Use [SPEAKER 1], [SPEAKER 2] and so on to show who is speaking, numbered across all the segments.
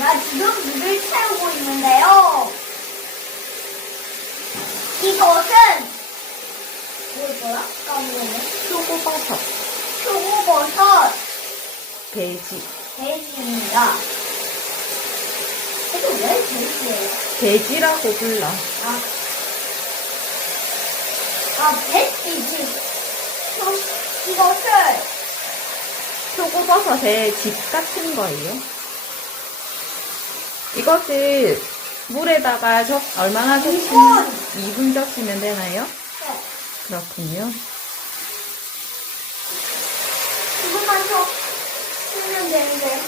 [SPEAKER 1] 제가 지금 물을 채우고 있는데요. 이것은 뭐더라? 까먹었네.
[SPEAKER 2] 표고버섯,
[SPEAKER 1] 표고버섯
[SPEAKER 2] 돼지.
[SPEAKER 1] 돼지입니다. 이거 왜 돼지예요?
[SPEAKER 2] 돼지라고 불러.
[SPEAKER 1] 아, 아 돼지지. 그럼 이것을
[SPEAKER 2] 표고버섯의 집 같은 거예요. 이것을 물에다가 적, 얼마나 적시면,
[SPEAKER 1] 2분!
[SPEAKER 2] 2분 적시면 되나요?
[SPEAKER 1] 네,
[SPEAKER 2] 그렇군요.
[SPEAKER 1] 이것만 더 쓰면 되는데.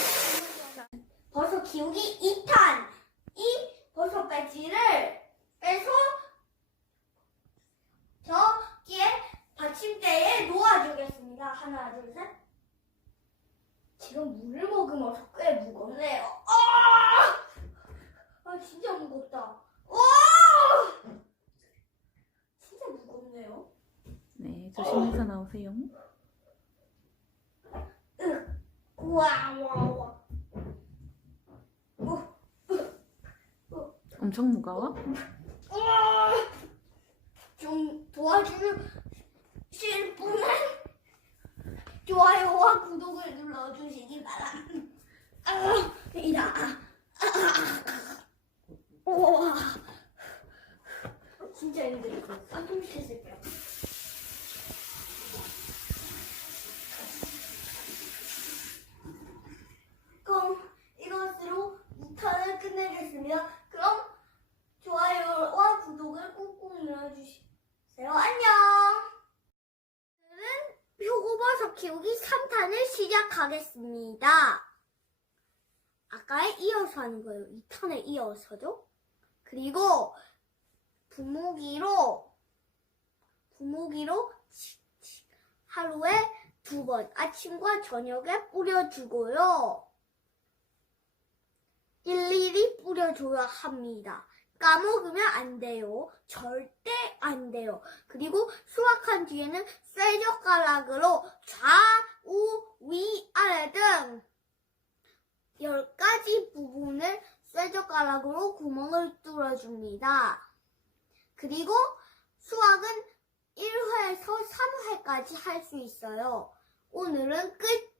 [SPEAKER 1] 버섯 키우기 2탄. 이 버섯 배지를 빼서 저기에 받침대에 놓아주겠습니다. 하나, 둘, 셋. 지금 물을 먹으면서 꽤 무겁네요. 진짜 무겁다. 와! 진짜 무겁네요.
[SPEAKER 2] 네, 조심해서 나오세요.
[SPEAKER 1] 우와, 와, 와. 어,
[SPEAKER 2] 엄청 무거워?
[SPEAKER 1] 우와. 좀 도와주실 분은 좋아요와 구독을 눌러주시기 바랍니다. 아, 이다. 우와. 힘들다. 아, 좀 쉬실게요. 그럼 이것으로 2탄을 끝내겠습니다. 그럼 좋아요와 구독을 꾹꾹 눌러주세요. 안녕! 오늘은 표고버섯 키우기 3탄을 시작하겠습니다. 아까에 이어서 하는 거예요. 2탄에 이어서죠. 그리고 분무기로 분무기로 하루에 두 번 아침과 저녁에 뿌려주고요. 일일이 뿌려줘야 합니다. 까먹으면 안 돼요. 절대 안 돼요. 그리고 수확한 뒤에는 쇠젓가락으로 좌우 위 아래 등 10가지 부분을 쇠젓가락으로 구멍을 뚫어줍니다. 그리고 수확은 1회에서 3회까지 할 수 있어요. 오늘은 끝!